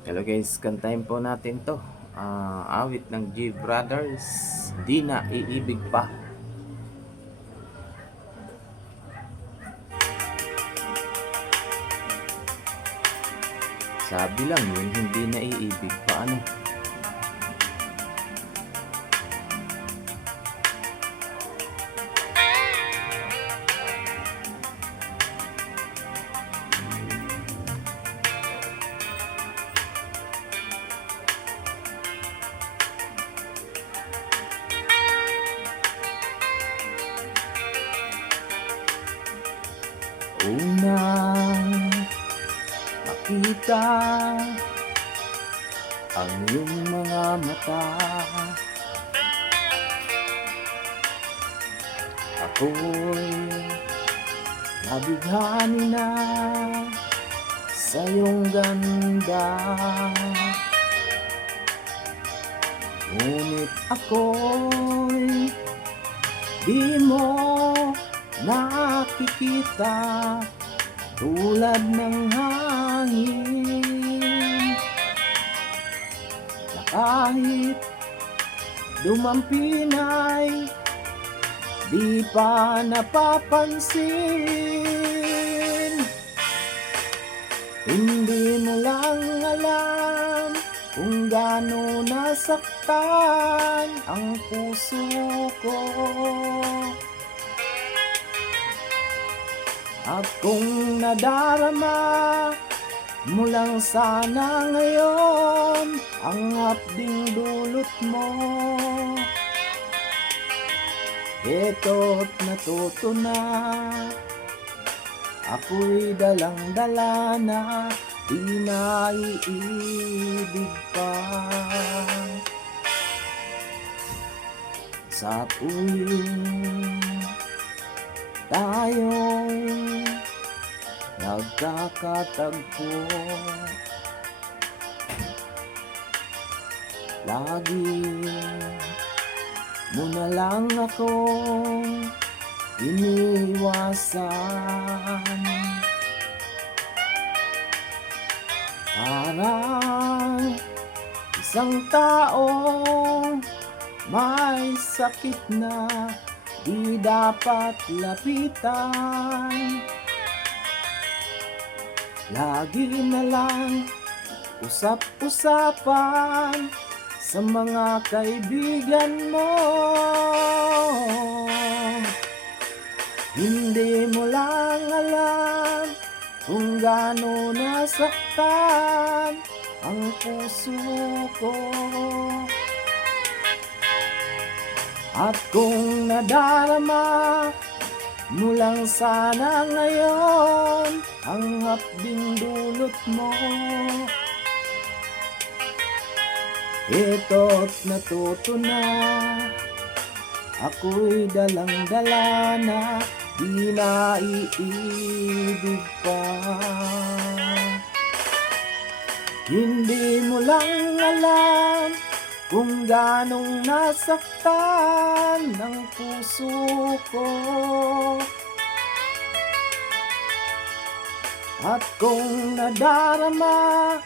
Hello guys, kantahin po natin to. Awit ng G Brothers, Di na iibig pa. Sabi lang yun, hindi na iibig pa ano. Unang makita ang iyong mga mata, ako'y nabighani na sa iyong ganda. Ngunit ako'y di mo nakikita, tulad ng hangin na kahit dumampi na'y di pa napapansin. Hindi mo lang alam kung gaano nasaktan ang puso ko. At kung nadarama mo lang sana ngayon ang hapding dulot mo, eto't natuto na, ako'y dalang-dala na, di na iibig pa. Sa tuwing tayo'y nagkakatagpo, lagi mo na lang akong iniwasan. Parang isang taong may sakit na di dapat lapitan. Lagi na lang usap-usapan sa mga kaibigan mo. Hindi mo lang alam kung gaano nasaktan ang puso ko. At kung nadarama mo lang sana ngayon ang hapding dulot mo, eto't natuto na, ako'y dalang-dala na, di na iibig pa. Hindi mo lang alam kung ganong nasaktan ng puso ko. At kung nadarama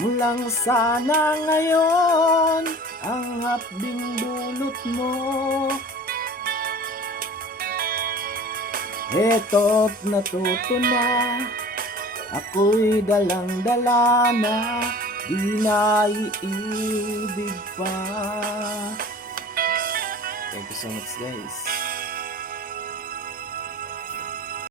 mo lang sana ngayon ang hapding dulot mo, eto't natuto na, ako'y dalang-dala na, di na iibig pa. Thank you so much guys.